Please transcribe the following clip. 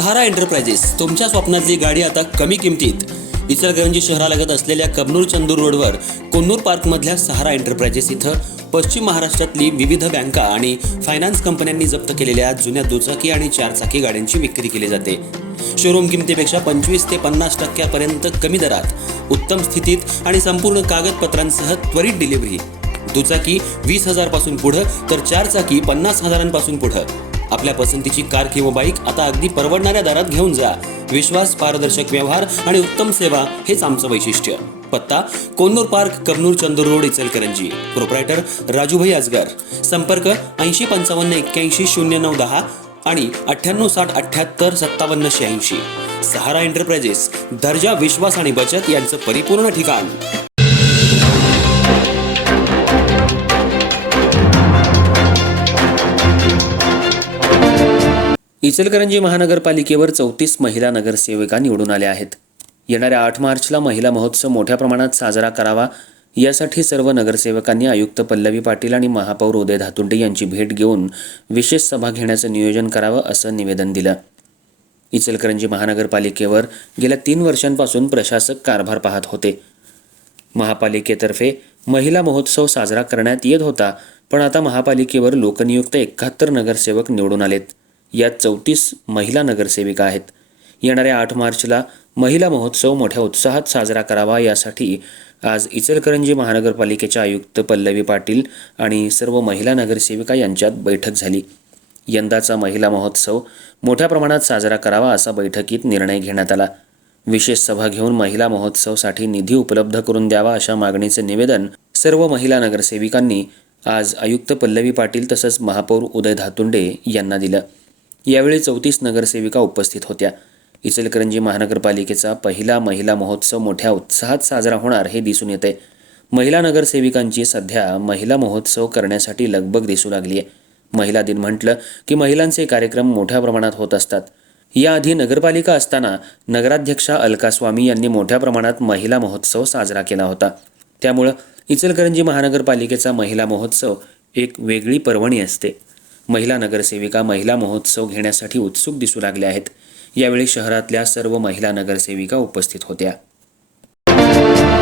सहारा enterprises तुमच्या स्वप्नातली गाडी आता कमी किमतीत। इचलकरंजी शहरालगत असलेल्या कबनूर चंदूर रोडवर कोन्नूर पार्कमधल्या सहारा एंटरप्राइजेस इथं पश्चिम महाराष्ट्रातली विविध बँका आणि फायनान्स कंपन्यांनी जप्त केलेल्या जुन्या दुचाकी आणि चारचाकी गाड्यांची विक्री केली जाते। शोरूम किमतीपेक्षा 25 ते 50% कमी दरात, उत्तम स्थितीत आणि संपूर्ण कागदपत्रांसह त्वरित डिलिव्हरी। दुचाकी 20,000 पासून पुढे तर चारचाकी 50,000 पासून पुढे। आपल्या पसंतीची कार किंवा बाईक आता अगदी परवडणाऱ्या दरात घेऊन जा। विश्वास, पारदर्शक व्यवहार आणि उत्तम सेवा हेच आमचं वैशिष्ट्य। पत्ता Konnur park, Kabnur Chandur road, Ichalkaranji. Proprietor Rajubhai Ajgar. संपर्क 8055810910 आणि 9860785786। सहारा एंटरप्राइजेस, दर्जा, विश्वास आणि बचत यांचं परिपूर्ण ठिकाण। इचलकरंजी महानगरपालिकेवर 34 महिला नगरसेविका निवडून आल्या आहेत। येणाऱ्या 8 मार्चला महिला महोत्सव मोठ्या प्रमाणात साजरा करावा, यासाठी सर्व नगरसेवकांनी आयुक्त पल्लवी पाटील आणि महापौर उदय धातुंडे यांची भेट घेऊन विशेष सभा घेण्याचं नियोजन करावं, असं निवेदन दिलं। इचलकरंजी महानगरपालिकेवर गेल्या 3 वर्षांपासून प्रशासक कारभार पाहत होते। महापालिकेतर्फे महिला महोत्सव साजरा करण्यात येत होता, पण आता महापालिकेवर लोकनियुक्त 71 नगरसेवक निवडून आलेत। यात 34 महिला नगरसेविका आहेत। येणाऱ्या 8 मार्चला महिला महोत्सव मोठ्या उत्साहात साजरा करावा, यासाठी आज इचलकरंजी महानगरपालिकेच्या आयुक्त पल्लवी पाटील आणि सर्व महिला नगरसेविका यांच्यात बैठक झाली। यंदाचा महिला महोत्सव मोठ्या प्रमाणात साजरा करावा, असा बैठकीत निर्णय घेण्यात आला। विशेष सभा घेऊन महिला महोत्सवासाठी निधी उपलब्ध करून द्यावा, अशा मागणीचे निवेदन सर्व महिला नगरसेविकांनी आज आयुक्त पल्लवी पाटील तसंच महापौर उदय धातुंडे यांना दिलं। यावेळी 34 नगरसेविका उपस्थित होत्या। इचलकरंजी महानगरपालिकेचा पहिला महिला महोत्सव मोठ्या उत्साहात साजरा होणार हे दिसून येते। महिला नगरसेविकांची सध्या महिला महोत्सव करण्यासाठी लगबग दिसू लागली आहे। महिला दिन म्हटलं की महिलांचे कार्यक्रम मोठ्या प्रमाणात होत असतात। याआधी नगरपालिका असताना नगराध्यक्षा अलका स्वामी यांनी मोठ्या प्रमाणात महिला महोत्सव साजरा केला होता। त्यामुळे इचलकरंजी महानगरपालिकेचा महिला महोत्सव एक वेगळी पर्वणी असते। महिला नगरसेविका महिला महोत्सव घेण्यासाठी उत्सुक दिसू लागल्या आहेत। यावेळी शहरातल्या सर्व महिला नगरसेविका उपस्थित होत्या।